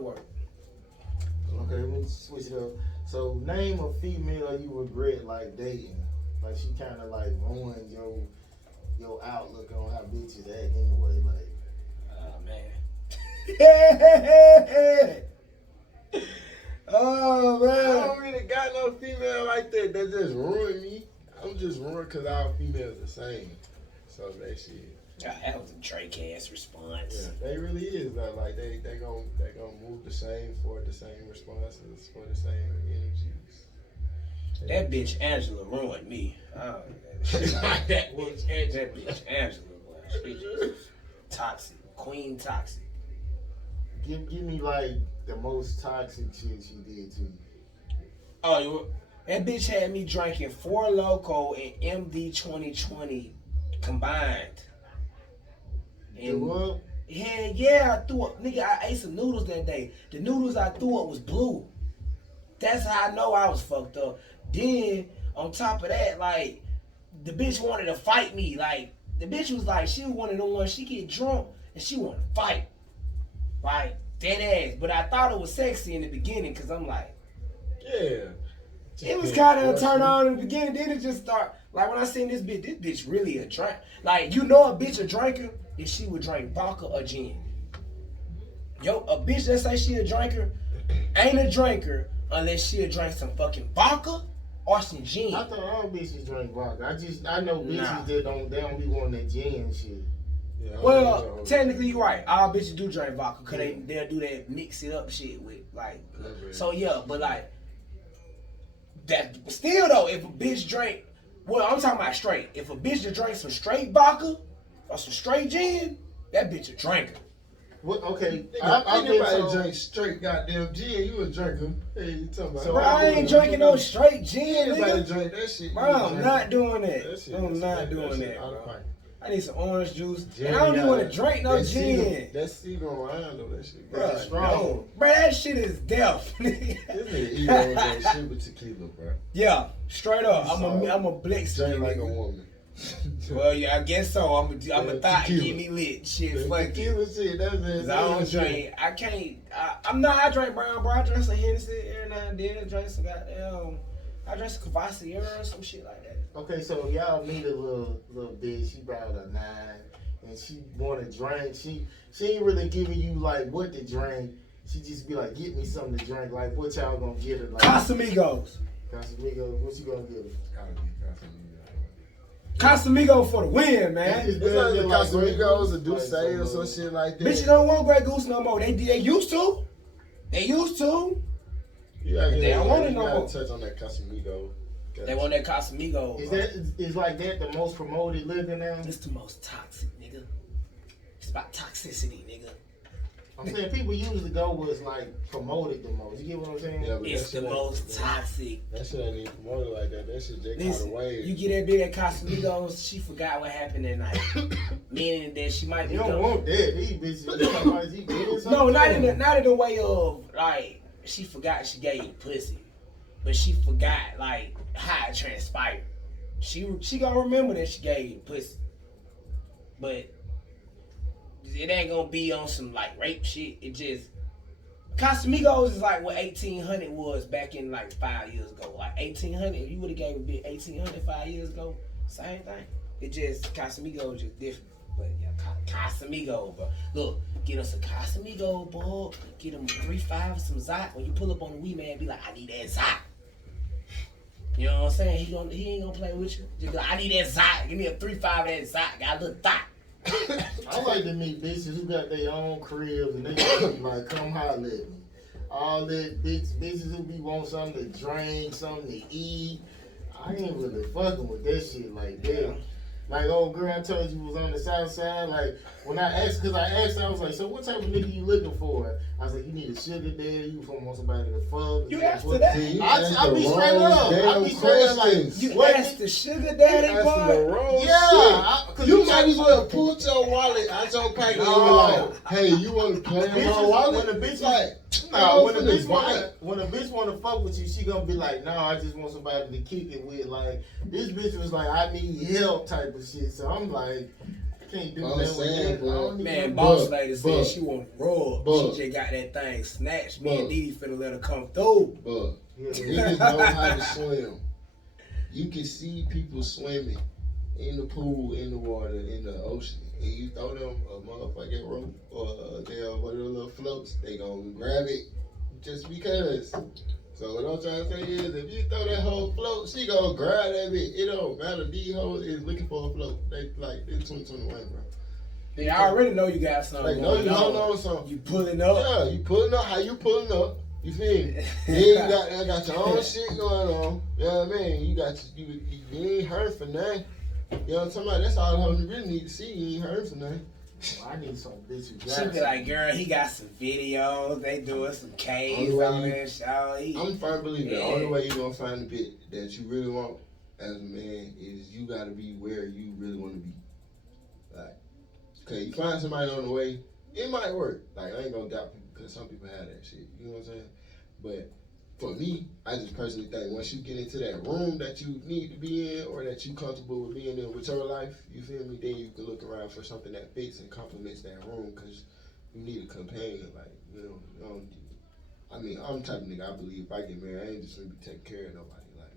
Work. Okay, let me switch it up. So name a female you regret like dating. Like she kind of like ruined your outlook on how bitches act anyway. Like Oh man. Oh I man. don't really got no female like that just ruined me. I'm just ruined because all females the same. So that shit. God, that was a Drake ass response. Yeah, they really is though. Like they gonna move the same for the same responses for the same energies. That bitch Angela ruined me. Oh, that bitch Angela was. She just toxic. Queen toxic. give me like the most toxic shit she did to you. Oh, that bitch had me drinking Four Loko and MD 2020 combined. The what? Yeah, I threw up. Nigga, I ate some noodles that day. The noodles I threw up was blue. That's how I know I was fucked up. Then, on top of that, like, the bitch wanted to fight me. Like, the bitch was like, she was one of the ones, she get drunk and she want to fight. Like, dead ass. But I thought it was sexy in the beginning because I'm like, Yeah. it was kind of a turn on in the beginning. Then it just start, like, when I seen this bitch really a drink. Like, you know a bitch a drinker if she would drink vodka or gin. Yo, a bitch that say she a drinker ain't a drinker unless she'll drink some fucking vodka or some gin. I thought all bitches drink vodka. I know bitches Nah. that don't be wanting that gin shit. Yeah, Well, technically you're right. All bitches do drink vodka because they'll do that mix it up shit with, like, so yeah, but like, that still though, if a bitch drink, well, I'm talking about straight. If a bitch that drink some straight vodka or some straight gin, that bitch a drinker. What? Okay, I been nobody told- drink straight goddamn gin. You a drinker? Hey, you talking about? So Bro, I ain't drinking no straight gin, Anybody nigga. drink that shit? Bro, I'm not doing that. shit- I'm not that doing shit that, out of bro. pocket. I need some orange juice. Gin And I don't even got- want to drink no that gin. That Seagull around though, that shit. Bro, strong. no. Bro, that shit is death. This nigga eat all that shit with tequila, bro. Yeah, straight up. I'm Sorry. a Blex. Drink like a woman. Well, yeah, I guess so. I'm a thought tequila. get me lit. Shit, fuck it. Tequila shit, that's it. 'Cause I don't drink. I can't. I drink brown, bro. I drink some Hennessy every now and then. I drink some goddamn. I drink some Cavassier or some shit like that. Okay, so y'all meet a little bitch. She brought a 9, and she want to drink. She ain't really giving you like what to drink. She just be like, get me something to drink. Like, what y'all gonna get her? Like, Casamigos. Casamigos. What you gonna get her? Gotta be Casamigo for the win, man. It's It's better like the than like Grey Casamigos or Goose, Douce like or some, some shit like that. Bitches don't want Grey Goose no more. They used to. They used to. You gotta They don't want it you no gotta more. touch on that Casamigo. They want that Casamigo. Is like that the most promoted liquor now? It's the most toxic, nigga. It's about toxicity, nigga. I'm saying people usually go with like promoted the most. You get what I'm saying? Yeah, but It's that the shit most ain't- toxic. That shit ain't even promoted like that. That shit just caught Listen, away. you get that big at Casamigos, she forgot what happened that night. Meaning that she might be You don't done. want that. These bitches, somebody's eating something. No, not in the way of like she forgot she gave you pussy, but she forgot like how it transpired. She gonna remember that she gave you pussy, but it ain't gonna be on some like rape shit. It just Casamigos is like what 1800 was back in like 5 years ago. Like 1800, if you would have gave a bit 1800 5 years ago, same thing. It just Casamigos just different. But yeah, Casamigo, bro. Look, get us a Casamigo, bro. Get him 3-5 some Zot. When you pull up on the Wii man, be like, I need that Zot. You know what I'm saying? He ain't gonna play with you. Just be like, I need that Zot. Give me a 3-5 that Zot. Got a little thought. I like to meet bitches who got their own cribs and they just be like, come holler at me. All that bitches who be want something to drink, something to eat. I ain't really fucking with that shit like that. Like old girl I told you was on the south side. Like when I asked, cause I asked her, I was like, so what type of nigga you looking for? I was like, you need a sugar daddy. You want somebody to fuck? You asked her that? I be straight up. I be straight up like, You what asked the sugar daddy, That's the boy? wrong yeah. shit. Cause You might as well pull your wallet out your pocket and be like, hey, you want to play in my wallet? When the bitch like, no, when a bitch want to fuck with you, she gonna be like, no, I just want somebody to kick it with. Like this bitch was like, I need help type of shit. So I'm like, can't do I'm nothing with saying, that. bro. I don't need Man, no- boss lady said Bug. she want to rub. Bug. She just got that thing snatched. Me and Bug. Didi finna let her come through. But Yeah. niggas know how to swim. You can see people swimming in the pool, in the water, in the ocean, and you throw them a motherfucking rope or one of those little floats, they gonna grab it just because. So what I'm trying to say is, if you throw that whole float, she gonna grab that bitch. It don't matter. These hoes is looking for a float. They like it's 2021, bro. They already know you got something Like, no, going you don't on. know something. You pulling up. Yeah, you pulling up. How you pulling up? You feel me? Then you got your own shit going on. You know what I mean? You got you ain't hurt for nothing. You know what I'm talking about? That's all the hoes you really need to see. You ain't hurt for nothing. I need some bitch who She got be like, girl, he got some videos. They doing some caves Only way on you- that show. I'm a firm believer. The Yeah. only way you gonna find a bit that you really want as a man is you gotta be where you really want to be. Like, okay, you find somebody on the way, it might work. Like, I ain't gonna doubt people because some people have that shit. You know what I'm saying? But for me, I just personally think once you get into that room that you need to be in or that you comfortable with being in with your life, you feel me? Then you can look around for something that fits and complements that room because you need a companion. Like, I mean, I'm the type of nigga I believe if I get married, I ain't just gonna be taking care of nobody. Like,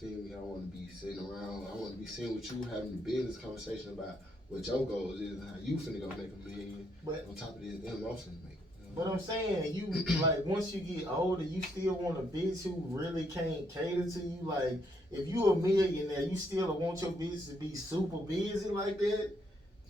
feel me? I want to be sitting around. I want to be sitting with you, having a business conversation about what your goals is and how you finna go make $1 million. But on top of this, them I'm finna make. But I'm saying, you like once you get older, you still want a bitch who really can't cater to you. Like, if you a millionaire, you still want your bitch to be super busy like that.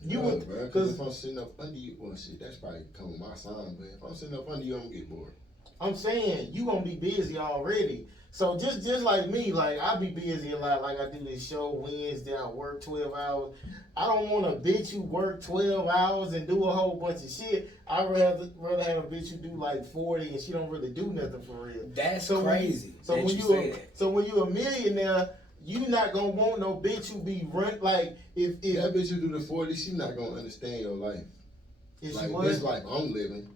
You Yeah, would, bro, because if I'm sitting up under you, well, shit, that's probably come with my sign. But if I'm sitting up under you, I'm gonna get bored. I'm saying you gonna be busy already. So just like me, like I be busy a lot. Like I do this show Wednesday, I work 12 hours. I don't want a bitch who work 12 hours and do a whole bunch of shit. I'd rather have a bitch who do like 40 and she don't really do nothing for real. That's So when you- crazy. So that when you you say that. so when you a millionaire, you not gonna want no bitch who be run like if That bitch who do the 40, she not gonna understand your life. if Like she this was. life I'm living.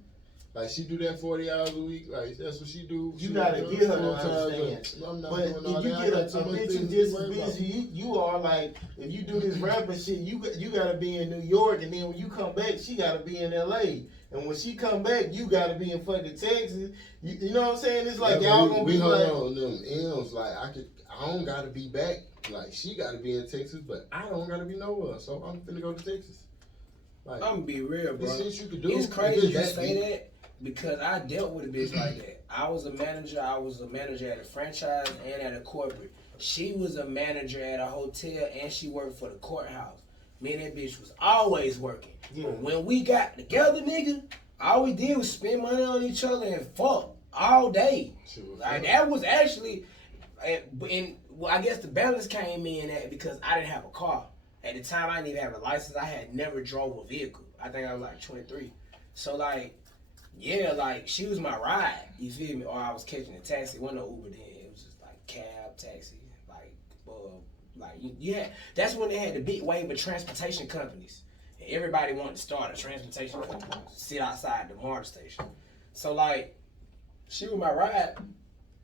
Like she do that 40 hours a week. Like that's what she do. You She gotta work get her to full-time, understand. but I'm not But doing all if you that. I get a got too much bitch who things to just worry as about. busy, you are like, if you do this rapping shit, you gotta be in New York, and then when you come back, she gotta be in LA. And when she come back, you gotta be in fucking Texas. You know what I'm saying? It's like Yeah, y'all but gonna we be hold like, on them M's. Like I don't gotta be back. Like she gotta be in Texas, but I don't gotta be nowhere. So I'm finna go to Texas. Like I'm gonna be real, bro. this shit you could do. It's crazy you that say deep. that because I dealt with a bitch like that. I was a manager at a franchise and at a corporate. She was a manager at a hotel and she worked for the courthouse. Me and that bitch was always working. Yeah. But when we got together, nigga, all we did was spend money on each other and fuck all day. Shit was Like fun. that was actually, well, I guess the balance came in at because I didn't have a car. At the time, I didn't even have a license. I had never drove a vehicle. I think I was like 23. So like, yeah, like she was my ride. You feel me? Or I was catching a taxi. It wasn't no Uber then. It was just like cab, taxi, yeah. That's when they had the big wave of transportation companies. And everybody wanted to start a transportation company, sit outside the MARTA station. So like, she was my ride.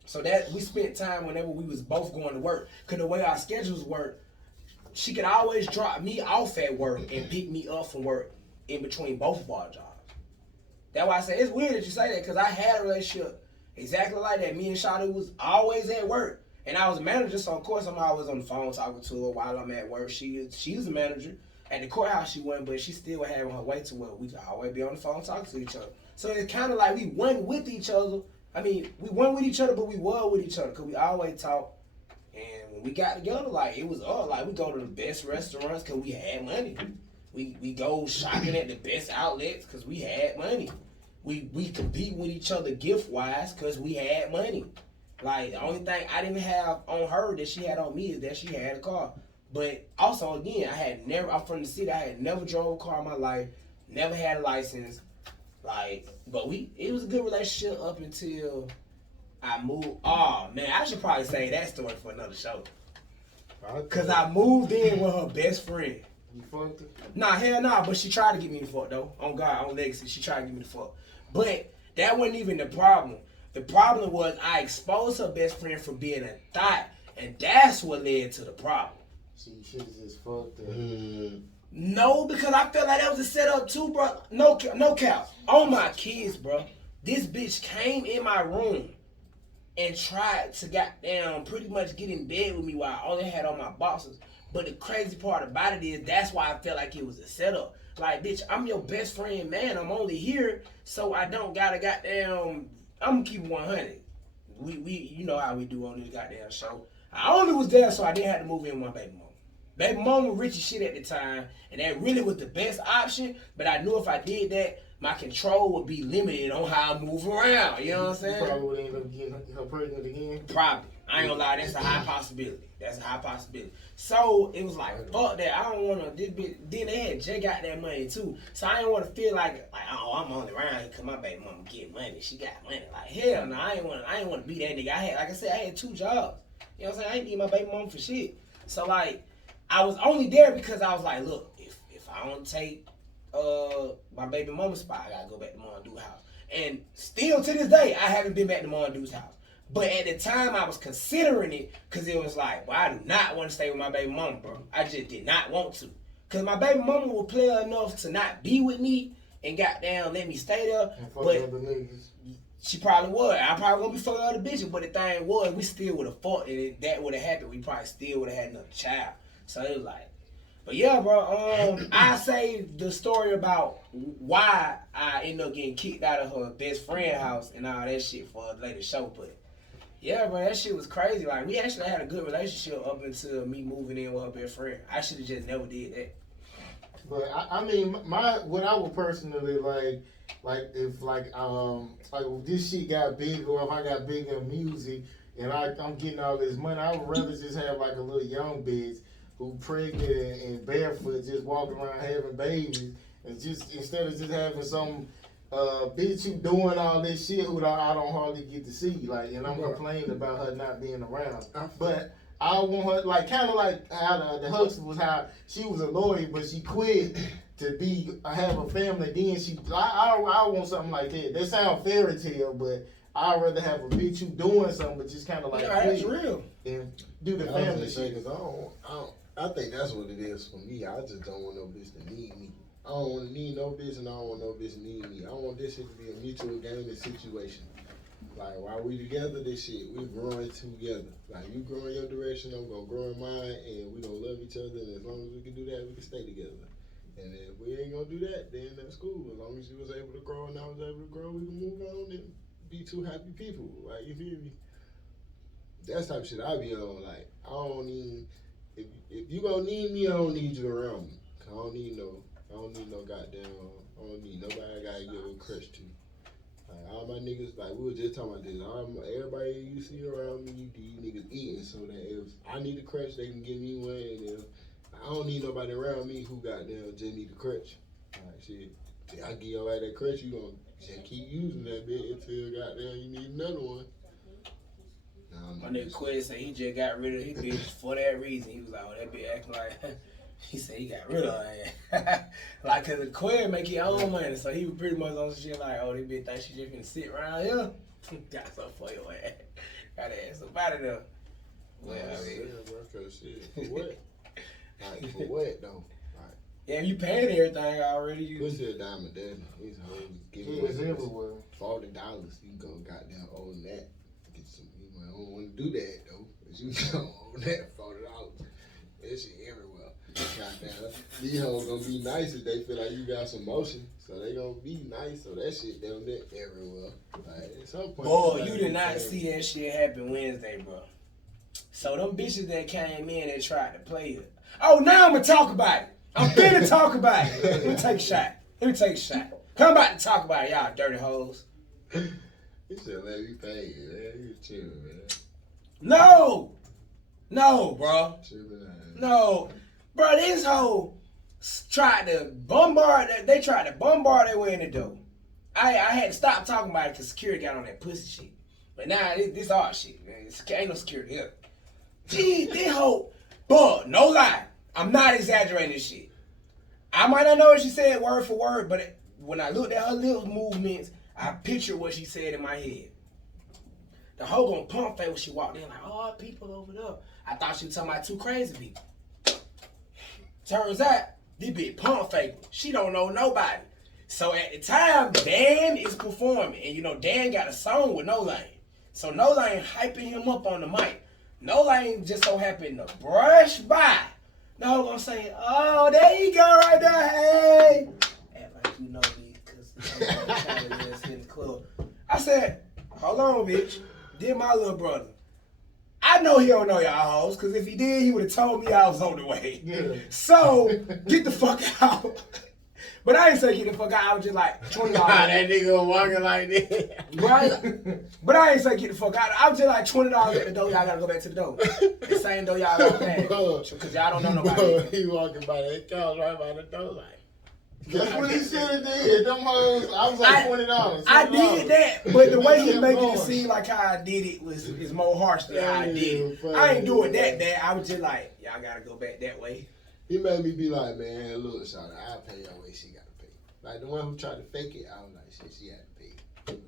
So that we spent time whenever we was both going to work. Cause the way our schedules work, she could always drop me off at work and pick me up from work in between both of our jobs. That's why I say it's weird that you say that, because I had a relationship exactly like that. Me and Shawty was always at work. And I was a manager, so of course I'm always on the phone talking to her while I'm at work. She's a manager. At the courthouse she wasn't, but she still was having her way to where we could always be on the phone talking to each other. So it's kind of like we wasn't with each other. I mean, we weren't with each other, but we were with each other because we always talk. And when we got together, like, it was all like, we go to the best restaurants because we had money. We go shopping at the best outlets because we had money. We compete with each other gift-wise because we had money. Like, the only thing I didn't have on her that she had on me is that she had a car. But also, again, I'm from the city. I had never drove a car in my life, never had a license. Like, but it was a good relationship up until I moved. Oh, man, I should probably say that story for another show. Because I moved in with her best friend. you fucked her? Nah, hell nah, but she tried to get me the fuck, though. On God, on legacy, she tried to get me the fuck. But that wasn't even the problem. The problem was I exposed her best friend for being a thought, and that's what led to the problem. She should have just fucked her. No, because I felt like that was a setup too, bro. No cap. On my kids, bro. This bitch came in my room and tried to goddamn pretty much get in bed with me while I only had on my boxers. But the crazy part about it is that's why I felt like it was a setup. Like, bitch, I'm your best friend, man. I'm only here so I don't gotta goddamn. I'm gonna keep it 100. We you know how we do on this goddamn show. I only was there so I didn't have to move in with my baby mama. Baby mama was rich as shit at the time, and that really was the best option. But I knew if I did that, my control would be limited on how I move around. You know what I'm saying? You probably would end up getting her pregnant again. Probably. I ain't gonna lie, that's a high possibility. That's a high possibility. So it was like, fuck that. I don't wanna this bitch. Then they had Jay got that money too. So I didn't wanna feel like oh, I'm only around here cause my baby mama get money. She got money. Like hell no, I ain't wanna be that nigga. Like I said, I had 2 jobs. You know what I'm saying? I ain't need my baby mama for shit. So like I was only there because I was like, look, if I don't take my baby mama spot, I gotta go back to Mom Dude's house. And still to this day, I haven't been back to Mom Dude's house. But at the time, I was considering it because it was like, well, I do not want to stay with my baby mama, bro. I just did not want to. Because my baby mama was player enough to not be with me and goddamn let me stay there. And fuck but other niggas. she probably would. I probably gonna be fucking other bitches. But the thing was, we still would have fought. And if that would have happened, we probably still would have had another child. So it was like, but yeah, bro. I say the story about why I ended up getting kicked out of her best friend house and all that shit for a later show. But yeah, bro, that shit was crazy. Like we actually had a good relationship up until me moving in with her best friend. I should have just never did that. But I mean, what I would personally like if if this shit got big or if I got big in music and I'm getting all this money, I would rather just have like a little young bitch who pregnant and barefoot just walking around having babies and just instead of just having some bitch who doing all this shit who I don't hardly get to see, like, and I'm complaining about her not being around. But I want her, like, kind of like how the hustle was, how she was a lawyer, but she quit to have a family. Then I want something like that. That sounds fairy tale, but I'd rather have a bitch who doing something, but just kind of like that's real. And do the family shit. I think that's what it is for me. I just don't want no bitch to need me. I don't want to need no bitch, and I don't want no bitch to need me. I want this shit to be a mutual gaming situation. Like, while we together, this shit, we growing together. Like, you grow in your direction, I'm gonna grow in mine, and we gonna love each other, and as long as we can do that, we can stay together. And if we ain't gonna do that, then that's cool. As long as you was able to grow and I was able to grow, we can move on and be 2 happy people. Like, you feel me? That's the type of shit I be on. Like, I don't need, if you gonna need me, I don't need you around me. I don't need no goddamn, I don't need nobody I gotta give a crush to. Like, all my niggas, like, we were just talking about this, everybody you see around me, these niggas eating, so that if I need a crush, they can give me one, and if I don't need nobody around me who goddamn just need a crutch. Like, shit, I give your ass that crutch, you gonna just keep using that bitch until goddamn you need another one. My nigga Quez said he just got rid of his bitch for that reason. He was like, oh, that bitch acting like, he said he got rid of her. Like, cause the Quez make his own money, so he was pretty much on some shit like, oh, this bitch think she just gonna sit around here. Got something for your ass. Gotta ask somebody though. Well, I mean, yeah, bro, cause shit, for what? Like, for what though? Like, yeah, you paying everything already. You pussy a dime a dozen. These hoes giving It's everywhere. $40. You can go goddamn own that. Get some. I don't want to do that though. Cause you don't own that $40. That shit everywhere. Goddamn, these hoes gonna be nice if they feel like you got some motion. So they gonna be nice. So that shit down there everywhere. Like, at some point. boy, you did not see that shit happen Wednesday, bro. So them bitches that came in and tried to play it. Oh, now I'm gonna talk about it. I'm finna talk about it. Let me take a shot. Come about to talk about it, y'all dirty hoes. You should let me pay you, man. You chill, man. No, bro. No. Bro, this hoe tried to bombard, they tried to bombard their way in the door. I had to stop talking about it because security got on that pussy shit. But now, this our shit, man. Ain't no security here. Gee, this hoe, but no lie, I'm not exaggerating this shit. I might not know what she said word for word, but when I looked at her little movements, I pictured what she said in my head. The hoe gonna pump fake when she walked in, like, oh, people over there. I thought she was talking about 2 crazy people. Turns out, This bitch pump fake. She don't know nobody. So at the time, Dan is performing. And you know, Dan got a song with Nol8ne. So Nol8ne hyping him up on the mic. Nol8ne just so happened to brush by. No, I'm gonna say, oh, there you go right there, hey. Act like you know me, because I'm in the club. I said, hold on, bitch. Did my little brother. I know he don't know y'all hoes, because if he did, he would have told me I was on the way. Yeah. So, get the fuck out. But I didn't say get the fuck out. I was just like, $20. That nigga walking like that. Right? But I ain't say get the fuck out. I was just like $20 at the door. Y'all gotta go back to the door. The same door y'all go past. Because y'all don't know nobody. He walking by that couch right by the door like. That's what he should have did. Them hoes, I was like $20. I did that, but the way he making it seem like how I did it is more harsh than how I did it. I ain't doing that bad. I was just like, y'all gotta go back that way. He made me be like, man, look, Shawty, I'll pay your way she gotta pay. Like the one who tried to fake it, I was like, shit, she had to pay.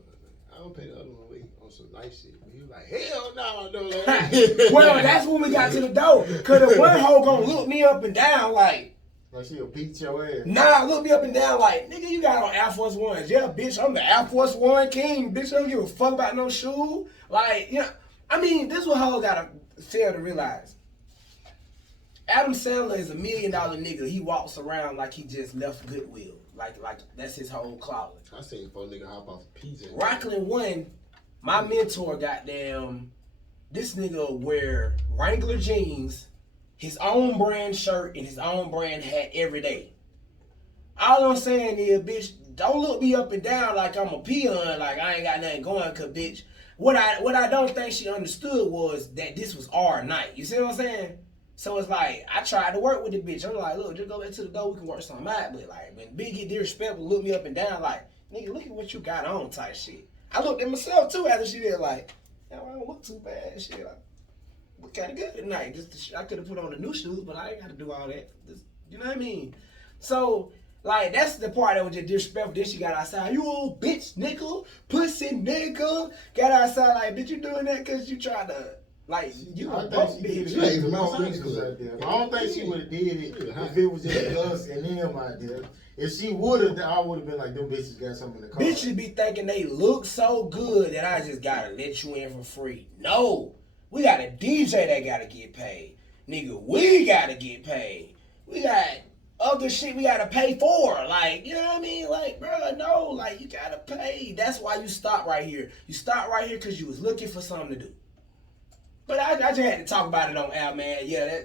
I don't pay the other one way on some nice shit. But he was like, hell no, no, like. Well, that's when we got to the door. Cause the one hoe gonna look me up and down like she'll beat your ass. Nah, look me up and down like, nigga, you got on Air Force Ones. Yeah, bitch, I'm the Air Force One king. Bitch, I don't give a fuck about no shoe. Like, you know, I mean, this is what hoe gotta fail to realize. Adam Sandler is $1 million nigga. He walks around like he just left Goodwill. Like that's his whole closet. I seen 4 nigga hop off a pizza. Rockland One, my mentor, goddamn, this nigga wear Wrangler jeans, his own brand shirt, and his own brand hat every day. All I'm saying is, bitch, don't look me up and down like I'm a peon, like I ain't got nothing going, cause bitch, what I don't think she understood was that this was our night. You see what I'm saying? So it's like, I tried to work with the bitch. I'm like, look, just go back to the door, we can work something out. But like, when Big get disrespectful, look me up and down like, nigga, look at what you got on type shit. I looked at myself too after she did like, I don't look too bad and shit. Like, look kind of good tonight. I could have put on the new shoes, but I ain't got to do all that. You know what I mean? So, like, that's the part that was just disrespectful. Then she got outside, you old bitch, nigga, pussy nigga. Got outside like, bitch, you doing that because you tried to, like, you a broke bitch. I don't think she would have did it if it was just us and him out there. If she would have, I would have been like, them bitches got something in the car. Bitches be thinking they look so good that I just gotta let you in for free. No. We got a DJ that gotta get paid. Nigga, we gotta get paid. We got other shit we gotta pay for. Like, you know what I mean? Like, bro, no, like, you gotta pay. That's why you stop right here. You stop right here because you was looking for something to do. But I just had to talk about it on air, man. Yeah,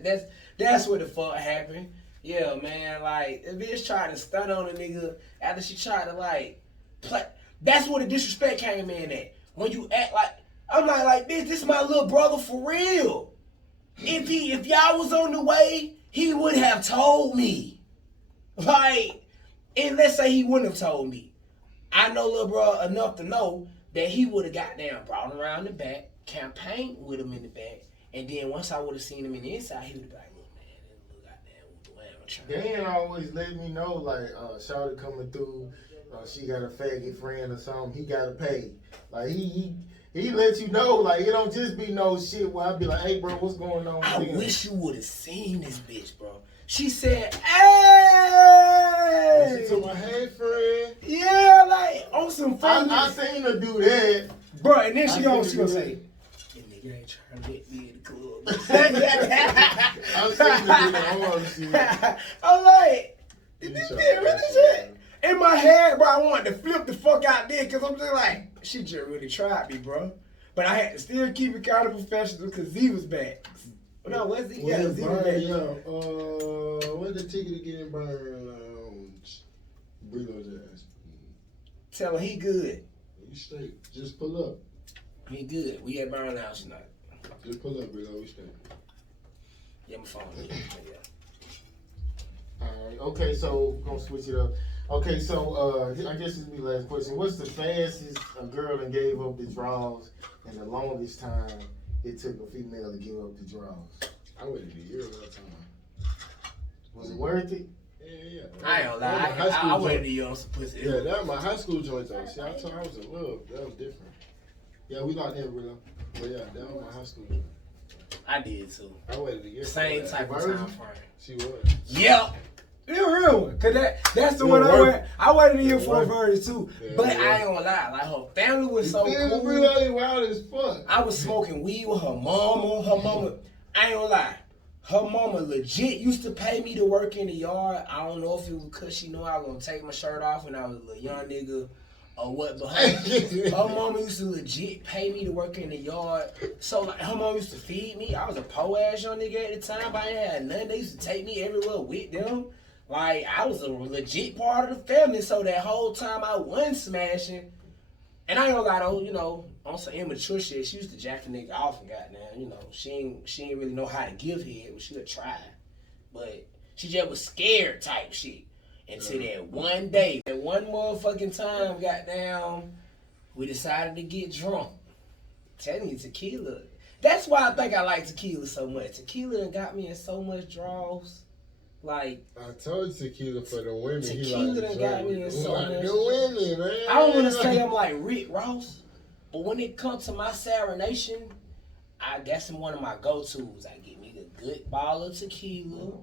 that's what the fuck happened. Yeah, man, like, the bitch tried to stun on a nigga after she tried to, like, play. That's where the disrespect came in at. When you act like, I'm like, bitch, this is my little brother for real. If y'all was on the way, he would have told me. Like, and let's say he wouldn't have told me. I know little bro enough to know that he would have goddamn brought him around the back, campaigned with him in the back, and then once I would have seen him in the inside, he would have been like, Dan always let me know, like, Shawty coming through, she got a faggot friend or something, he gotta pay. Like, he lets you know, like, it don't just be no shit where I be like, hey, bro, what's going on? I wish you would have seen this bitch, bro. She said, hey! She told my hey, friend. Yeah, like, on some fun. I seen her do that. Bro, and then she gonna say, that nigga ain't trying to let me in the club. I'm seen her do that. I'm like, did this bitch really shit? In my head, bro, I wanted to flip the fuck out there because I'm just like, she just really tried me, bro. But I had to still keep it kind of professional because Z was back. No, where's Z? Yeah, Z was back. Where's the ticket to get in Burn Burrito's ass? Tell him he good. You straight. Just pull up. He good. We at Burn House tonight. Just pull up, Burrito. We straight. Yeah, my phone. Yeah. Alright, okay, so we're gonna switch it up. Okay, so I guess this will be the last question. What's the fastest a girl that gave up the draws and the longest time it took a female to give up the draws? I waited a year all the time. Was it worth it? Yeah. I ain't gonna lie. I waited a year on some pussy. Yeah, that was my high school joint though. See, I told her I was in love. That was different. Yeah, we locked in, Burrito. But yeah, that was my high school joint. I did too. I waited a year. Same type of time frame. She was. Yep. You a real one, cause that's the You one a I waited a year You for a a version too. Yeah, But yeah. I ain't gonna lie, like her family was so cool. Really wild as fuck. I was smoking weed with her mama. Her mama, I ain't gonna lie, her mama legit used to pay me to work in the yard. I don't know if it was because she knew I was gonna take my shirt off when I was a little young nigga or what, but her mama used to legit pay me to work in the yard. So like her mama used to feed me. I was a po ass young nigga at the time, but I ain't had nothing. They used to take me everywhere with them. Like I was a legit part of the family. So that whole time I wasn't smashing. And I ain't gonna lie though, you know, on some immature shit, she used to jack a nigga off and goddamn, you know, she ain't really know how to give head, but she would try. But she just was scared type shit. Until that one day, that one motherfucking time, goddamn, we decided to get drunk. Telling you, tequila. That's why I think I like tequila so much. Tequila done got me in so much draws. Like, I told you tequila for the women. Tequila done got me in so much. The women, man. I don't want to say I'm like Rick Ross, but when it comes to my serenation, that's one of my go-tos. I get me a good bottle of tequila,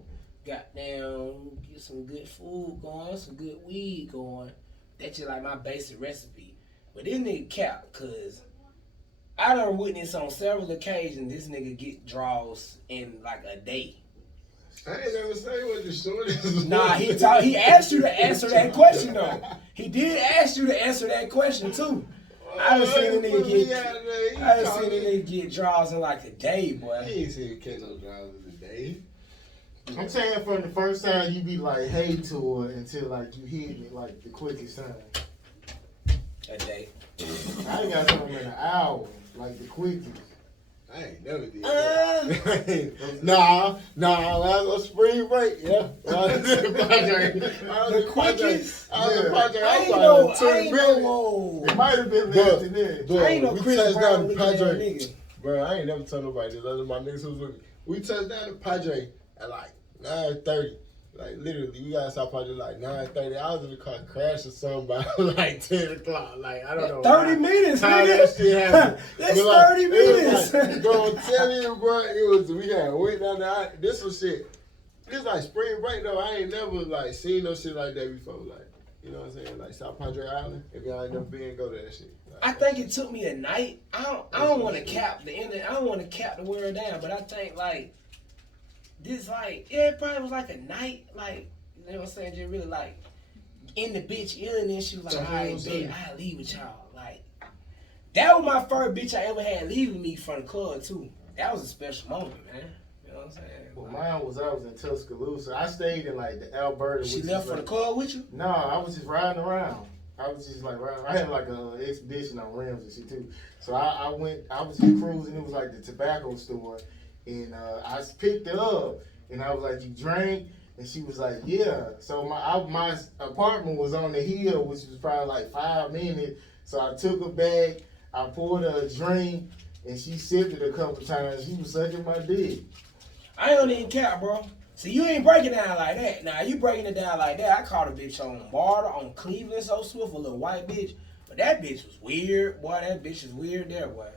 goddamn, get some good food going, some good weed going. That's just like my basic recipe. But this nigga cap, cause I done witnessed on several occasions this nigga get draws in like a day. I ain't never say what the short is. Nah, he asked you to answer that question though. He did ask you to answer that question too. I done seen a nigga get draws in like a day, boy. He ain't seen catch no draws in a day. I'm saying from the first time you be like, hey to her until like you hit me like the quickest time. A day. I ain't got something in an hour, like the quickest. I ain't never did that. Nah, that was spring break, yeah. The quickest? I was in Padre. I ain't know. Whoa. It might have been less than that. I ain't no we Chris touched Brown down to looking at Padre. nigga. Bro, I ain't never told nobody this other than my niggas who was looking. We touched down to Padre at like 9:30. Like literally, we got South Padre like 9:30. I was in the car crashing something by like 10 o'clock. Like I don't know. 30 minutes, how nigga. that shit happened. That's But, 30 it was minutes. Like, bro, I'm telling you, bro, we had went down there. This was shit. This like spring break though. I ain't never like seen no shit like that before. Like, you know what I'm saying? Like South Padre Island. If y'all ain't never been, go to that shit. Like, I think it took me a night. I don't want to cap the end. I don't want to cap the world down, but I think like this, like it probably was like a night, like you know what I'm saying, just really like in the bitch ear, and then she was like, "All right, bitch, I'll leave with y'all." Like that was my first bitch I ever had leaving me from the club too. That was a special moment, man. You know what I'm saying? Well, mine was I was in Tuscaloosa. I stayed in like the Alberta. She which left is for like, the club with you? No, I was just riding around. I was just like riding. I had like an expedition on rims and shit too. So I went. I was just cruising. It was like the tobacco store, and I picked her up, and I was like, "You drank?" And she was like, "Yeah." So my apartment was on the hill, which was probably like 5 minutes. So I took her back. I poured her a drink, and she sipped it a couple times. She was sucking my dick. I don't even cap, bro. See, you ain't breaking it down like that. Now, you breaking it down like that. I caught a bitch on Marta, on Cleveland, so Swift, a little white bitch. But that bitch was weird. Boy, that bitch is weird there, boy.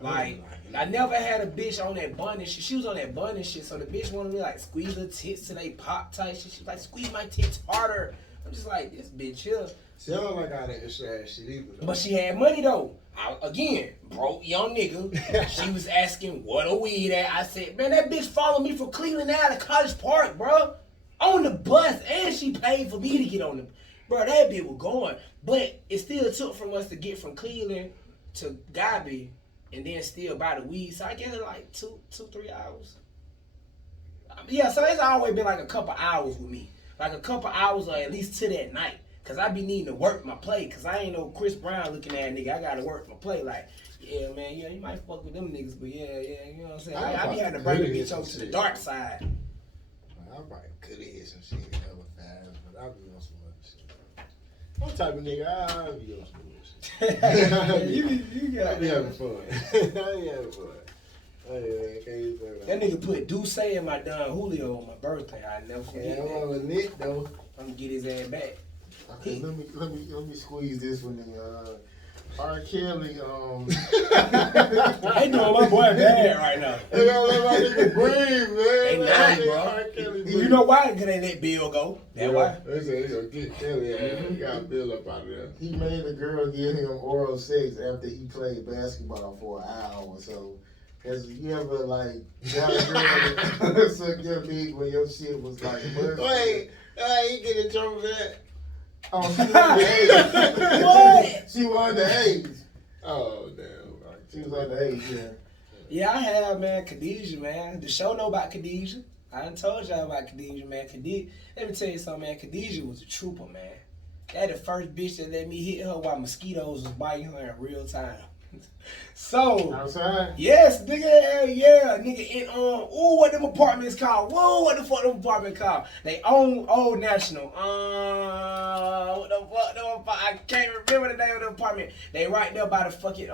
Like, I never had a bitch on that bun and shit. She was on that bun and shit, so the bitch wanted me like squeeze her tits till they pop tight shit. She was like, squeeze my tits harder. I'm just like, this bitch here. See, I don't like all that extra ass shit either. Though. But she had money though. Again, broke young nigga. She was asking what a weed at. I said, man, that bitch followed me from Cleveland out to College Park, bro. On the bus, and she paid for me to get on the. Bro, that bitch was going. But it still took from us to get from Cleveland to Gabby, and then still buy the weed. So I guess it like 3 hours. Yeah, so it's always been like a couple hours with me. Like a couple hours or at least to that night. Cause I be needing to work my play. Cause I ain't no Chris Brown looking at nigga. I gotta work my play. Like, yeah, man, yeah, you might fuck with them niggas, but yeah, you know what I'm saying? I be having to bring the bitch over to the dark side. I probably could have hit some shit hella fast, but I be on some other shit. What type of nigga I be on some other shit? you got I be having fun. I be having fun. That nigga put Duce in my Don Julio on my birthday. I never forget Yeah, that. I'm on Nick though. I'm gonna get his ass back. Okay, let me squeeze this one in. R. Kelly, They doing my boy bad right now. They gotta let my nigga breathe, man. They not, bro. R. Kelly You know why? Because they let Bill go. That's why. They said they gonna get Kelly ass. He got Bill up out of there. he made a girl give him oral sex after he played basketball for an hour. So, has you ever like got a girl that suck your dick when your shit was like busted? Wait, he get in trouble for that? Oh, she underage. What? She was underage. Oh, damn. She was underage, yeah. Yeah, I have, man. Khadijah, man. The show know about Khadijah. I done told y'all about Khadijah, man. Let me tell you something, man. Khadijah was a trooper, man. That the first bitch that let me hit her while mosquitoes was biting her in real time. So, Outside? yes, nigga, hell yeah, nigga, in what them apartments called? Whoa, what the fuck them apartments called? They own Old National. What the fuck them? I can't remember the name of the apartment. They right there by the fucking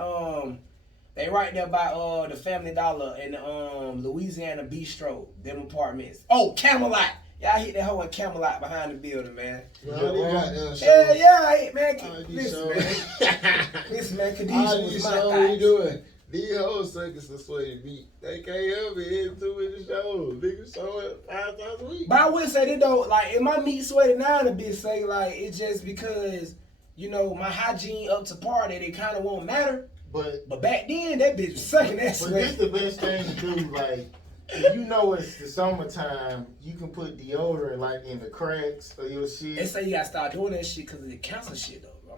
They right there by the Family Dollar and Louisiana Bistro. Them apartments. Oh, Camelot. Y'all hit that hoe in Camelot behind the building, man. Well, they got them Yeah, yeah, I hit, man. these Listen, shows. man. Listen, man. Khadijah All was these my shows we thoughts. doing. These hoes suckers some sweaty beat. They can't help it. It's too many shows. Niggas showing 5 times a week. But I would say that though, like, in my meat sweaty now a bit say like it's just because, you know, my hygiene up to par that it kind of won't matter. But back then, that bitch was sucking that But sweat. this the best thing to do, like, if you know it's the summertime, you can put deodorant, like, in the cracks of your They shit. say you gotta start doing that shit because of the cancer shit though, bro.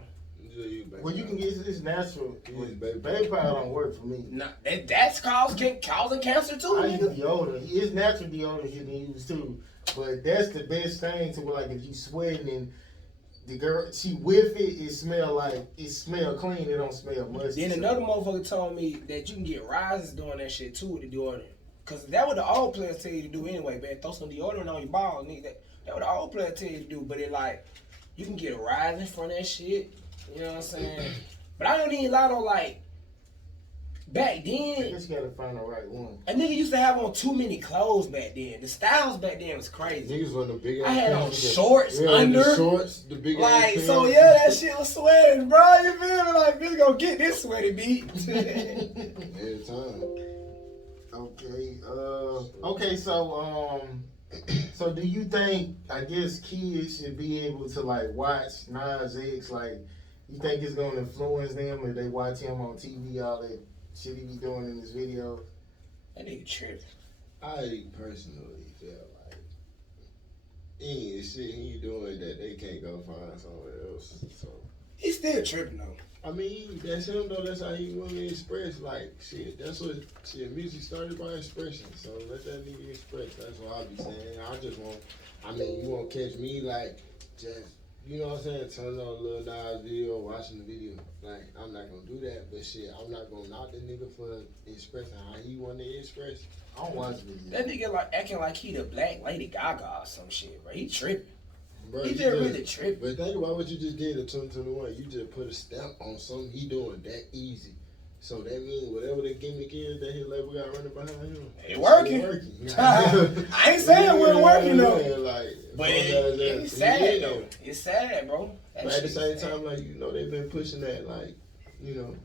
Well, you can get this natural. Yeah, Baby powder don't work for me. Nah, that's causing cancer too, I use nigga. deodorant. It's natural deodorant you can use, too. But that's the best thing to, like, if you sweating and the girl, she whiff it smell clean, it don't smell musty. Then another motherfucker told me that you can get rises doing that shit too with the deodorant. Cause that what the old players tell you to do anyway, man. Throw some deodorant on your balls, nigga. That what the old players tell you to do. But it like, you can get a rise from that shit. You know what I'm saying? But I don't even lie on like, back I then, just gotta find the right one. a nigga used to have on too many clothes back then. The styles back then was crazy. Niggas want the big ass I had on pants. shorts under. The shorts, the big ass Like, pants. so yeah, that shit was sweating, bro. You feel me? Like, bitch gonna get this sweaty beat. Every time. Okay, so do you think, I guess kids should be able to like watch Nas X, like, you think it's gonna influence them if they watch him on TV, all that shit he be doing in his videos? That nigga tripping. I personally feel like any shit he doing that they can't go find somewhere else. So He's still tripping though. I mean, that's him though. That's how he want to express. Like shit, that's what music started by expression. So let that nigga express. That's what I be saying. I just want. I mean, you won't catch me like just. You know what I'm saying? Turning on a little Nas video, watching the video. Like, I'm not gonna do that, but shit, I'm not gonna knock the nigga for expressing how he want to express. I don't watch videos. That nigga like acting like he the Black Lady Gaga or some shit, bro. He tripping. Bro, He you just really tripping. But think about what you just did in 2021. You just put a stamp on something he doing that easy. So that means whatever the gimmick is that his label got running behind him, It working. I ain't saying we're working though. Like, But it's sad though. It's sad, bro. That But at the shit same is sad. time, like, you know, they've been pushing that, like, you know.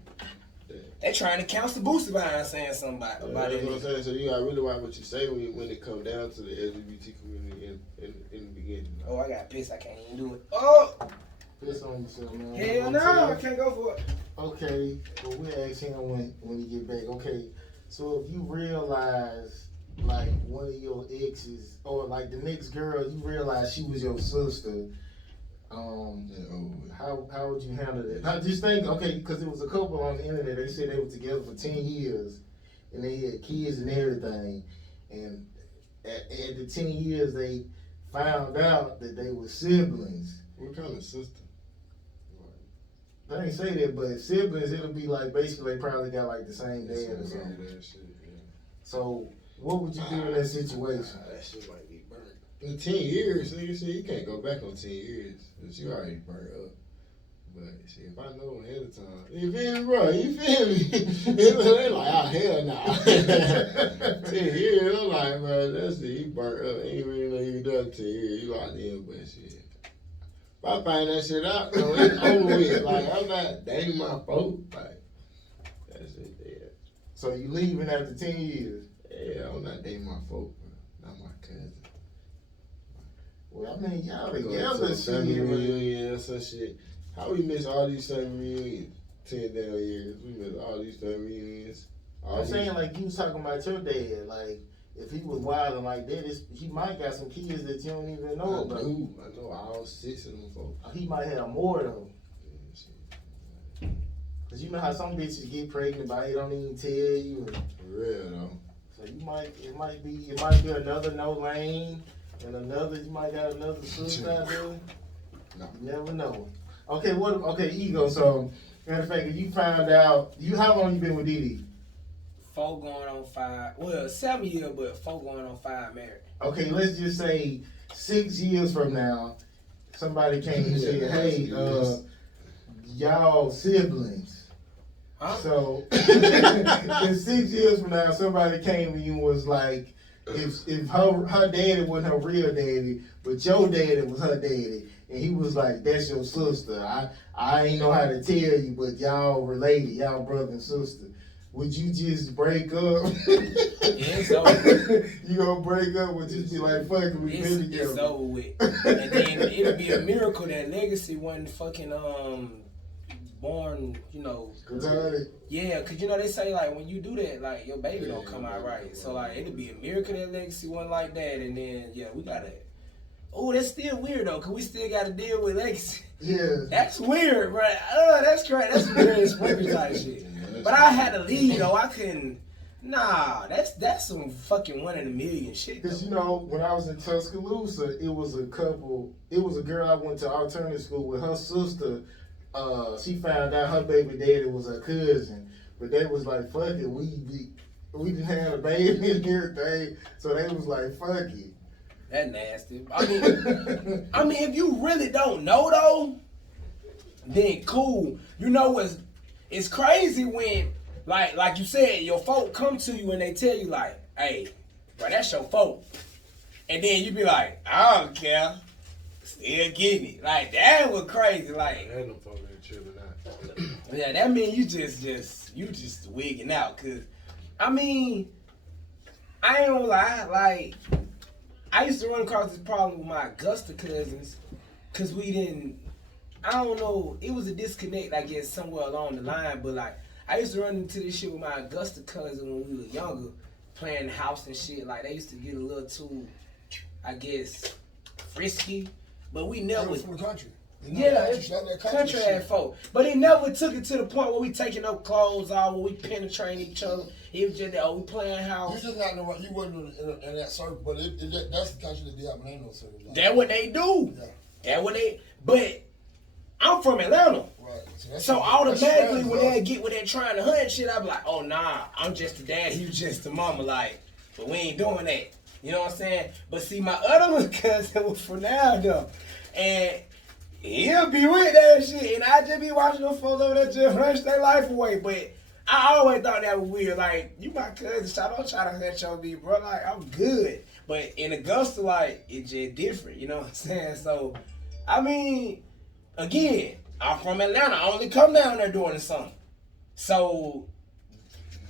They trying to counsel Boosie behind saying something about That's it. what I'm saying. So you gotta really watch what you say when it come down to the LGBT community in the beginning. Oh, I got pissed. I can't even do it. Oh, Piss on yourself, man. hell no. I can't go for it. Okay, well, we ask him when he get back. Okay, so if you realize, like, one of your exes, or like the next girl, you realize she was your sister, how would you handle that? I just think, okay, because it was a couple on the internet, they said they were together for 10 years, and they had kids and everything, and at the 10 years, they found out that they were siblings. What kind of sister? They ain't say that, but siblings, it'll be like, basically, they probably got like the same dad or something. So, what would you do in that situation? That shit might be burnt. In 10 years, nigga, shit, you can't go back on 10 years. Because you already burnt up. But shit, if I know ahead of time, you feel me, bro? You feel me? They like, oh, hell nah. 10 years, I'm like, bro, that's it. You burnt up. Ain't really know you done 10 years. You out there, but shit. If I find that shit out, though, it's over with. Like, I'm not dating my folk. Like, that's it, yeah. So you leaving after 10 years? Yeah, I'm not dating my folk, bro. Not my cousin. Well, I mean, y'all Go together, to a family shit. reunion or some shit. How we miss all these family reunions? 10 damn years. We miss all these family reunions. I'm saying, like, you was talking about your dad. Like, if he was wilding like that, he might got some kids that you don't even know about. I know all 6 of them folks. He might have more, though. Because you know how some bitches get pregnant, but they don't even tell you. For real, though. So it might be another Nol8ne and another, you might got another sister out there. No. You never know. Okay, Ego, so, matter of fact, if you found out, how long you been with Didi? 4 going on 5. Well, 7 years, but 4 going on 5 married. Okay, let's just say 6 years from now, somebody came and said, hey, y'all siblings. Huh? So, in 6 years from now, somebody came to you and was like, if her daddy wasn't her real daddy, but your daddy was her daddy, and he was like, that's your sister. I ain't know how to tell you, but y'all related, y'all brother and sister. Would you just break up? Yeah, it's over. You gonna break up or just be like, fuck it, we been together? It's over with. And then it'll be a miracle that Legacy wasn't fucking born, you know. Retarded? Yeah, cause you know they say like when you do that, like your baby don't come out right. So like it'll be a miracle that Legacy wasn't like that, and then yeah, we gotta. Oh, that's still weird though, cause we still gotta deal with Legacy. Yeah. That's weird, bro. That's crazy. That's weird sprinkle type shit. But I had to leave though. I couldn't. Nah, that's some fucking 1 in a million shit. Cause you know when I was in Tuscaloosa, it was a couple. It was a girl I went to alternative school with. Her sister, she found out her baby daddy was her cousin, but they was like, "Fuck it, we didn't have a baby and everything," so they was like, "Fuck it." That nasty. I mean, if you really don't know though, then cool. You know what's it's crazy when, like you said, your folk come to you and they tell you like, hey, bro, that's your folk. And then you be like, I don't care. Still getting it. Like, that was crazy. Like, Ain't no folk ain't tripping out. yeah, that mean you just wigging out. Cause, I mean, I ain't gonna lie, like, I used to run across this problem with my Augusta cousins, cause we didn't, I don't know, it was a disconnect, I guess, somewhere along the line, but like, I used to run into this shit with my Augusta cousin when we were younger, playing house and shit. Like, they used to get a little too, I guess, frisky, but we never. From the country. Yeah, country ass folk. But it never took it to the point where we taking up clothes off, where we penetrating each other. It was just that, we playing house. You just not know, you wasn't in that circle, but that's the country that they have, but ain't no circle. Like That's what they do. Yeah. That's what they, but I'm from Atlanta. Right. So automatically when they get with that trying to hunt shit, I be like, oh nah, I'm just the dad, you just the mama, like, but we ain't doing that. You know what I'm saying? But see, my other little cousin was from now though, and he'll be with that shit, and I just be watching them folks over there just rush their life away. But I always thought that was weird. Like, you my cousin, so I don't try to hunt your me, bro. Like, I'm good. But in Augusta, like, it's just different. You know what I'm saying? So, I mean, again, I'm from Atlanta. I only come down there during the summer. So,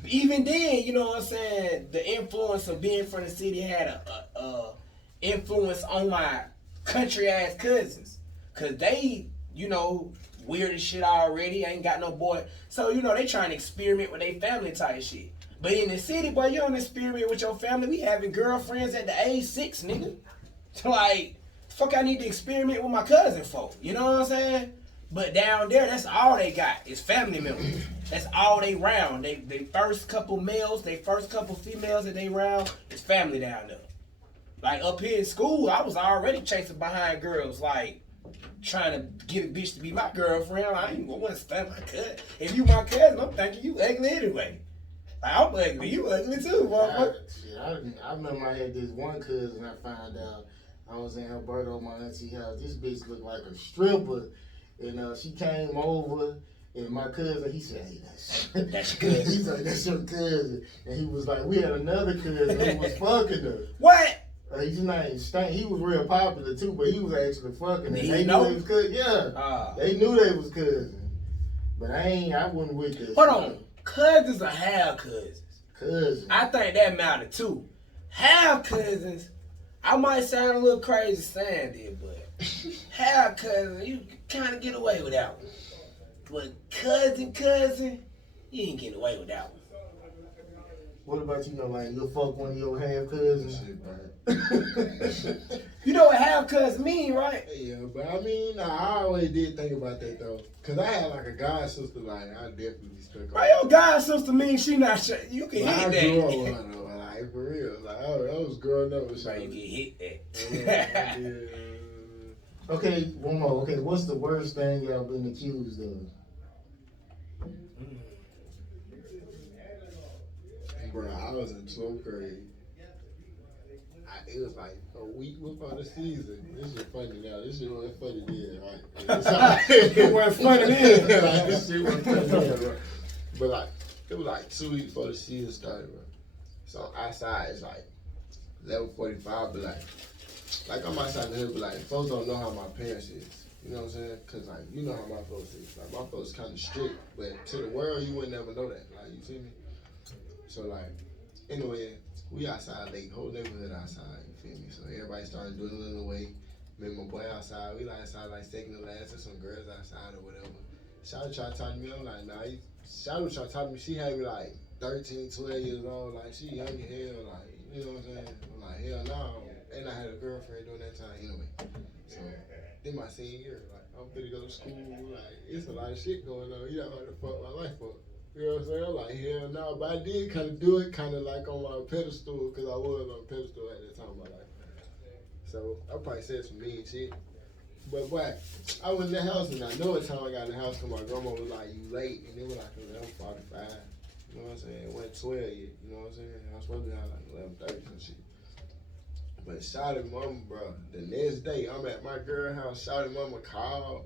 even then, you know what I'm saying, the influence of being from the city had a influence on my country-ass cousins. Because they, you know, weird as shit already, ain't got no boy. So, you know, they trying to experiment with their family type shit. But in the city, boy, you don't experiment with your family. We having girlfriends at the age 6, nigga. Like, fuck I need to experiment with my cousin folk. You know what I'm saying? But down there, that's all they got is family members. That's all they round. They first couple males, they first couple females that they round is family down there. Like up here in school, I was already chasing behind girls, like trying to get a bitch to be my girlfriend. I ain't want to stand my cousin. If you my cousin, I'm thinking you ugly anyway. Like, I'm ugly, you ugly too, motherfucker. I remember I had this one cousin I found out I was in Alberta, my auntie house. This bitch looked like a stripper. And she came over, and my cousin, he said, hey, that's your cousin. He's like, that's your cousin. And he was like, we had another cousin who was fucking her. What? His name Stank. He was real popular too, but he was actually fucking. And Did he they know? knew they was cousins. Yeah, they knew they was cousins. But I wasn't with this. Hold on, cousins or half cousins? Cousins. I think that mattered too. Half cousins, I might sound a little crazy saying it, but half cousins, you kind of get away with that one. But cousin, you ain't getting away with that one. What about like you'll fuck one of your half cousins? Shit, man. You know what half cousin mean, right? Yeah, but I mean, I always did think about that though, cause I had like a god sister, like I definitely stuck on. Right, your god sister mean she not sure. You can Like, hit I grew up that. with her though, like for real. Like I was growing up with Right, you something. can hit that. Okay, one more. Okay, what's the worst thing y'all been accused of? Bro, I was in 12th grade. It was like a week before the season. This shit funny now. This shit wasn't funny then, right? It wasn't funny then. Like, this shit wasn't funny then, bro. But like, it was like 2 weeks before the season started, bro. So outside it's like 11:45, but like I'm outside the hood, but like folks don't know how my parents is. You know what I'm saying? Cause like you know how my folks is. Like my folks kind of strict, but to the world you would never know that. Like you feel me? So like, anyway, we outside late, whole neighborhood outside, you feel me? So everybody started doing a little away. Me and my boy outside, we like outside like second to last, and some girls outside or whatever. Shawty tried to talk to me, I'm like, nah, Shawty tried to talk to me, she had me like 13, 12 years old, like she young as hell, like, you know what I'm saying? I'm like, hell no. And I had a girlfriend during that time anyway. So, then my senior year, like, I'm finna go to school, like, it's a lot of shit going on, you know how to fuck my life up. You know what I'm saying? I'm like, hell no, but I did kind of do it kind of like on my pedestal, because I was on a pedestal at that time of my life. So, I probably said some mean shit. But boy, I went in the house, and I know what time I got in the house, because my grandma was like, you late, and it was like 11:45. You know what I'm saying? It wasn't 12 yet, you know what I'm saying? I was supposed to be out like 11:30 and shit. But Shawty mama, bro, the next day, I'm at my girl house, Shawty mama called.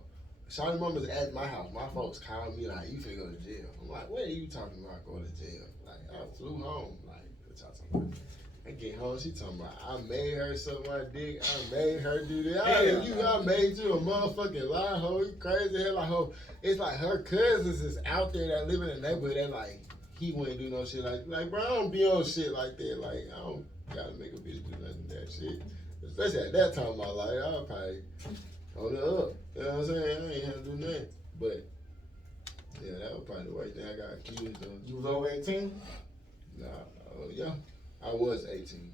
Shawty mama's at my house. My folks called me like, you finna go to jail. I'm like, what are you talking about going to jail? Like, I flew home. Like, what y'all talking about? I get home, she talking about, I made her suck my dick. I made her do that. I made you a motherfucking lie, hoe. You crazy hell, like, hoe. It's like her cousins is out there that live in the neighborhood that like, he wouldn't do no shit like, bro, I don't be on shit like that. Like, I don't gotta make a bitch do nothing that shit. Especially at that time of my life, I was probably on the up. You know what I'm saying? I ain't had to do nothing. But, yeah, that was probably the worst thing I got accused of. You was over 18? Nah, yeah, I was 18.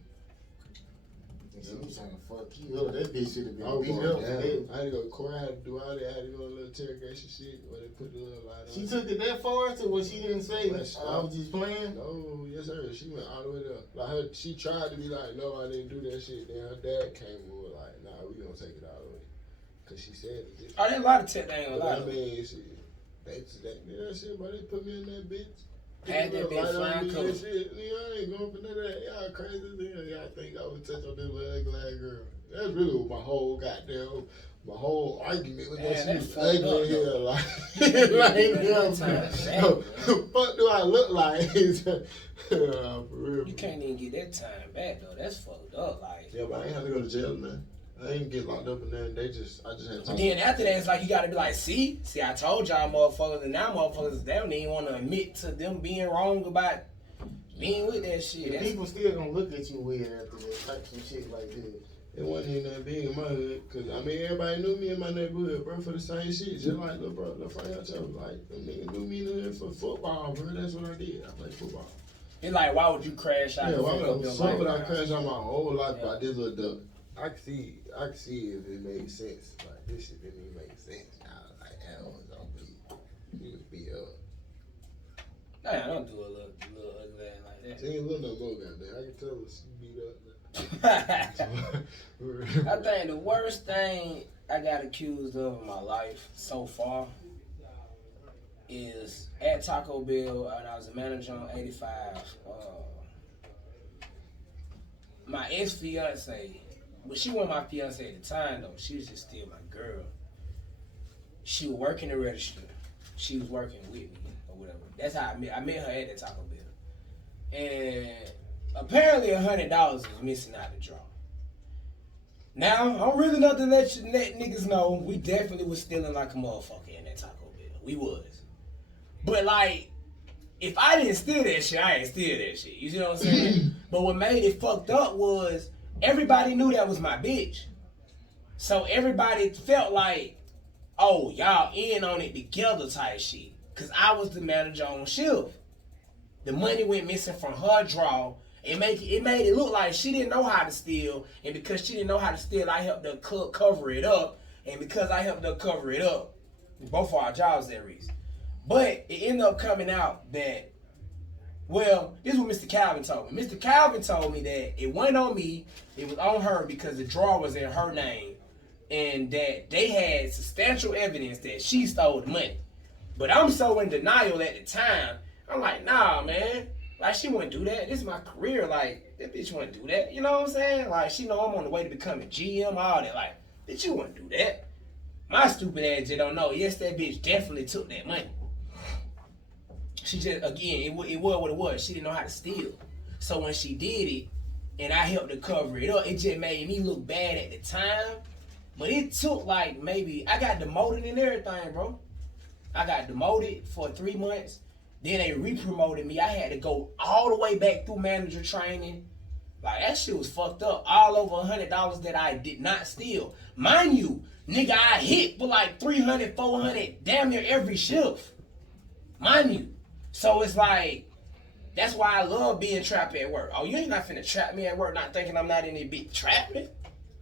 She was trying to fuck you up. That bitch should have I was been beat going up. down. Today. I had to go to court. I had to do all that. I had to go a little interrogation shit where they put the little light on. She took it that far to what she didn't say. Well, I was just playing. No, yes sir. She went all the way there. Like she tried to be like, no, I didn't do that shit. Then her dad came and was like, nah, we gonna take it all the way. Cause she said it. Oh, there's a lot of tech. They ain't a But lot I of. mean, that shit, but they put me in that bitch. Had that bitch flying cool. Shit. Nigga, I ain't going for none of that. Y'all crazy as hell. Y'all think I would touch on this little ugly ass girl. That's really what my whole argument was that she was ugly as hell. Like, fuck do I look like? For real. You can't even get that time back though. That's fucked up. Like. Yeah, but I ain't have to go to jail, man. I ain't get locked up and then I just had to. But then after that, it's like you gotta be like, see, I told y'all motherfuckers, and now motherfuckers, they don't even want to admit to them being wrong about being with that shit. And people still gonna look at you weird after that, type some shit like this. It wasn't even that big in my hood, cause I mean everybody knew me in my neighborhood, bro, for the same shit. Just like little bro, little financial, like them niggas knew me in the hood for football, bro. That's what I did. I played football. It's like, why would you crash out? Yeah, why would I life? crash out my whole life by this little duck? I can see if it made sense. Like this shit didn't even make sense. I was like, hell, you was beat up. Nah, I don't do a little ugly ass like She ain't little no more goddamn. I can tell her she beat up. that. I think the worst thing I got accused of in my life so far is at Taco Bell, and I was a manager on 85. My ex-fiance, but she wasn't my fiance at the time though. She was just still my girl. She was working the register. She was working with me or whatever. That's how I met her at the Taco Bell. And apparently $100 was missing out the draw. Now, I'm really not to let niggas know we definitely was stealing like a motherfucker in that Taco Bell. We was. But like, if I didn't steal that shit, I ain't steal that shit. You see what I'm saying? But what made it fucked up was everybody knew that was my bitch. So everybody felt like, oh, y'all in on it together type shit. Cause I was the manager on shift. The money went missing from her draw. It made it look like she didn't know how to steal. And because she didn't know how to steal, I helped her cover it up. And because I helped her cover it up, both of our jobs that reason. But it ended up coming out that, well, this is what Mr. Calvin told me. Mr. Calvin told me that it wasn't on me, it was on her because the drawer was in her name. And that they had substantial evidence that she stole the money. But I'm so in denial at the time. I'm like, nah, man. Like, she wouldn't do that. This is my career. Like, that bitch wouldn't do that. You know what I'm saying? Like, she know I'm on the way to becoming GM, all that. Like, bitch, you wouldn't do that. My stupid ass just don't know. Yes, that bitch definitely took that money. She just, again, it was what it was. She didn't know how to steal. So when she did it, and I helped her cover it up, it just made me look bad at the time. But it took like maybe, I got demoted and everything, bro. I got demoted for 3 months. Then they re-promoted me. I had to go all the way back through manager training. Like, that shit was fucked up. All over $100 that I did not steal. Mind you, nigga, I hit for like 300, 400, damn near every shift. Mind you. So it's like, that's why I love being trapped at work. Oh, you ain't not finna trap me at work not thinking I'm not in there big trapping.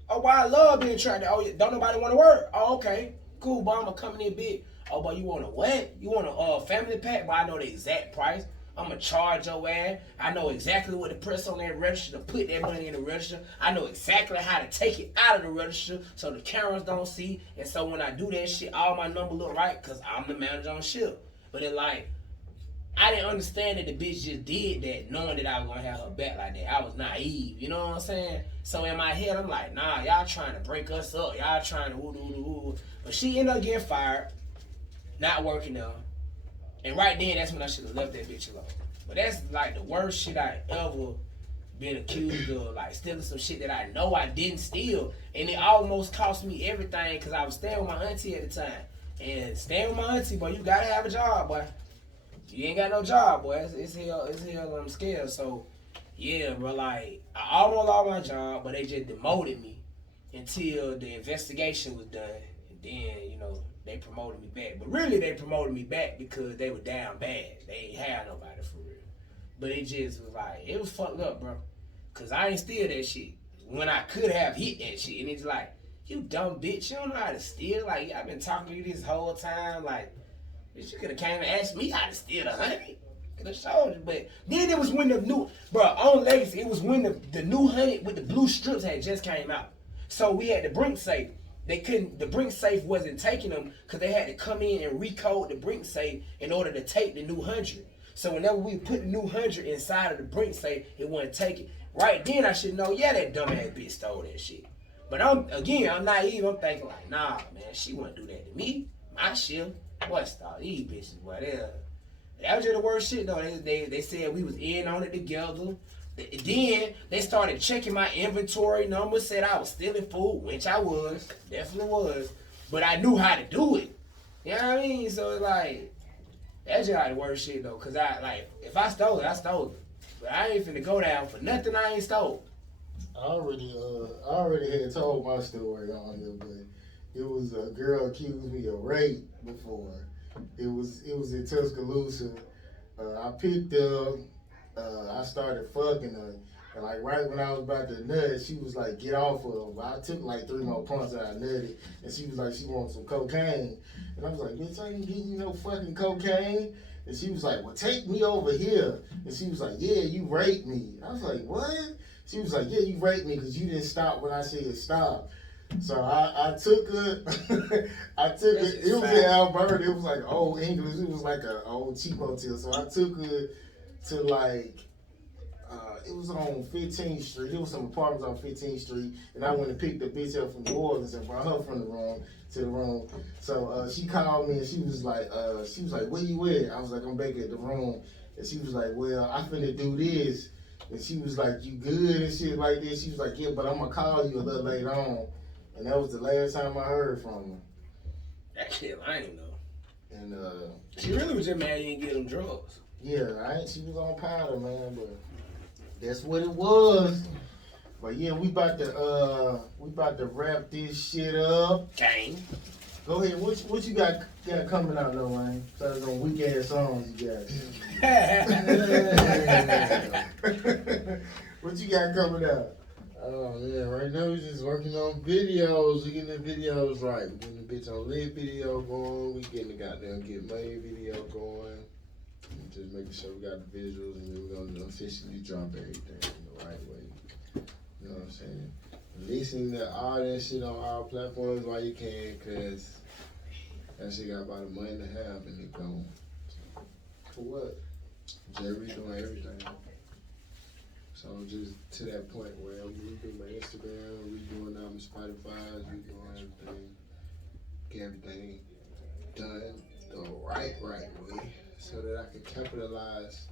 Oh, why I love being trapped. Oh, don't nobody want to work. Oh, okay. Cool, but I'm going to come in there big. Oh, but you want a what? You want a family pack? But I know the exact price. I'm going to charge your ass. I know exactly what to press on that register to put that money in the register. I know exactly how to take it out of the register so the cameras don't see. And so when I do that shit, all my numbers look right because I'm the manager on shift. But it like, I didn't understand that the bitch just did that knowing that I was going to have her back like that. I was naive, you know what I'm saying? So in my head, I'm like, nah, y'all trying to break us up. Y'all trying to woo-doo-doo-doo. But she ended up getting fired, not working there. And right then, that's when I should have left that bitch alone. But that's like the worst shit I ever been accused of, like stealing some shit that I know I didn't steal. And it almost cost me everything because I was staying with my auntie at the time. And staying with my auntie, boy, you gotta have a job, boy. You ain't got no job, boy. It's hell on the scale. So, yeah, bro, like, I almost lost my job, but they just demoted me until the investigation was done. And then, you know, they promoted me back. But really, they promoted me back because they were down bad. They ain't had nobody for real. But it just was like, it was fucked up, bro. Because I ain't steal that shit when I could have hit that shit. And it's like, you dumb bitch, you don't know how to steal. Like, I've been talking to you this whole time, like, bitch, you could have came and asked me how to steal the honey. Could have showed you. But then it was when the new, bro, on Legacy, it was when the new honey with the blue strips had just came out. So we had the Brink safe. The Brink safe wasn't taking them because they had to come in and recode the Brink safe in order to take the new 100. So whenever we put the new 100 inside of the Brink safe, it wasn't taken. Right then I should know, yeah, that dumbass bitch stole that shit. But I'm naive. I'm thinking like, nah, man, she wouldn't do that to me. My shit. What's all these bitches, boy? That was just the worst shit, though. They said we was in on it together. Then they started checking my inventory numbers, said I was stealing food, which I was, definitely was. But I knew how to do it. You know what I mean? So it's like, that's just the worst shit, though. Because if I stole it, I stole it. But I ain't finna go down for nothing I ain't stole. I already had told my story on here, but it was a girl accused me of rape before. It was in Tuscaloosa. I picked up. I started fucking her, and like right when I was about to nut, she was like, "Get off of her." I took like 3 more pumps and I nutted, and she was like, she wants some cocaine, and I was like, "Bitch, I ain't getting you no fucking cocaine." And she was like, "Well, take me over here," and she was like, "Yeah, you raped me." I was like, "What?" She was like, "Yeah, you raped me because you didn't stop when I said stop." So I took her. It was in Alberta. It was like old English. It was like an old cheap hotel. So I took her to like, it was on 15th Street. There was some apartments on 15th Street, and I went and picked the bitch up from New Orleans and brought her from the room to the room. So she called me and she was like, "Where you at?" I was like, "I'm back at the room," and she was like, "Well, I finna do this." And she was like, you good and shit like that. She was like, yeah, but I'm gonna call you a little later on. And that was the last time I heard from her. That shit lame though. And She really was just mad you didn't get them drugs. yeah, right. She was on powder, man, but that's what it was. But yeah, we about to wrap this shit up. Gang. Go ahead. What you got coming out, Nol8ne? Besides on weak ass songs you got. What you got coming out? Oh man, right now we just working on videos. We getting the videos right. We getting the bitch on lit video going. We getting the goddamn get money video going. And just making sure we got the visuals, and then we're gonna officially drop everything in the right way. You know what I'm saying? Releasing all that shit on all platforms while you can, cause that shit got about a month and a half and it gone. For what? Jerry doing everything. So just to that point where I'm redoing my Instagram, redoing all my Spotify, redoing everything, get everything done the right way, so that I can capitalize.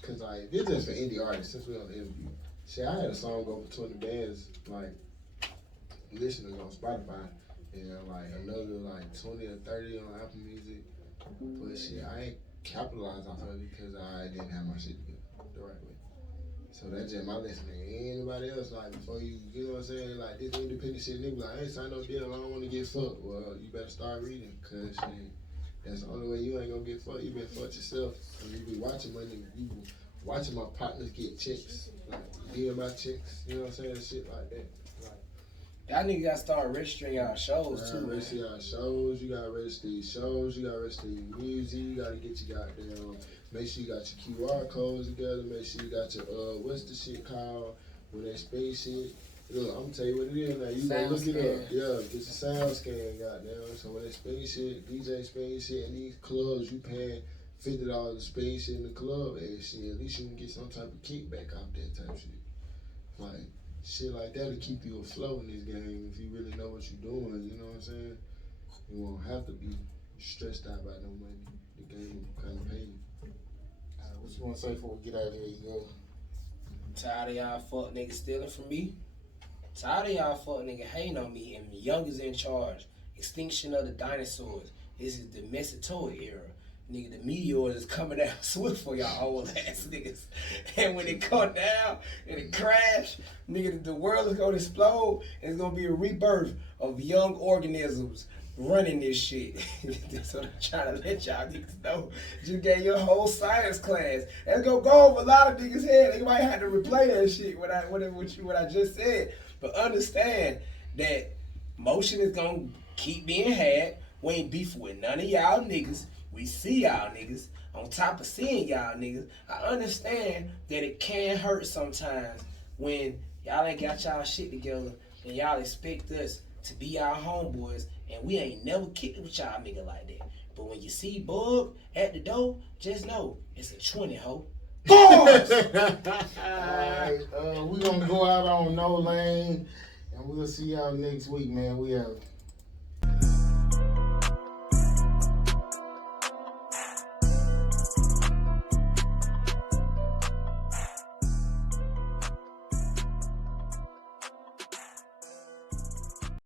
Cause like this is for indie artists. Since we on the interview, see, I had a song over 20 bands like listeners on Spotify, and like another like 20 or 30 on Apple Music. But shit, I ain't capitalized off of it because I didn't have my shit together the right way. So that's just my lesson. Anybody else, like, before you know what I'm saying? Like, this independent shit, nigga, like, I ain't signed no deal, I don't want to get fucked. Well, you better start reading, because shit, that's the only way you ain't gonna get fucked. You been fucked yourself. And you be watching money, you be watching my partners get checks, like, being my checks, you know what I'm saying? Shit like that. Y'all niggas gotta start registering y'all shows too, man. Register your shows, you gotta register your shows, you gotta register your music, you gotta get your goddamn, make sure you got your QR codes together, make sure you got your, what's the shit called, when they spin shit. Look, I'm gonna tell you what it is now, you gonna look it up. Yeah, get your sound scan, goddamn. So when they spin shit, DJ spin shit in these clubs, you paying $50 to spin shit in the club and shit, at least you can get some type of kickback off that type of shit. Like, shit like that to keep you afloat in this game if you really know what you're doing, you know what I'm saying? You won't have to be stressed out by no money. The game will kind of pay you. What you want to say before we get out of here? You go. Tired of y'all fuck niggas stealing from me. Tired of y'all fuck nigga hating on me and Young is in charge. Extinction of the dinosaurs. This is the Mesozoic era. Nigga, the meteors is coming down swift for y'all old ass niggas. And when it come down and it crash, nigga, the world is gonna explode and it's gonna be a rebirth of young organisms running this shit. That's what I'm trying to let y'all niggas know. Just gave your whole science class. That's gonna go over a lot of niggas' head. They might have to replay that shit, what I just said. But understand that motion is gonna keep being had. We ain't beefing with none of y'all niggas. We see y'all niggas. On top of seeing y'all niggas, I understand that it can hurt sometimes when y'all ain't got y'all shit together and y'all expect us to be our homeboys and we ain't never kicked it with y'all nigga like that. But when you see Bugg at the door, just know it's a 20 hoe. Boys! Alright, we gonna go out on Nol8ne and we'll see y'all next week, man. We out.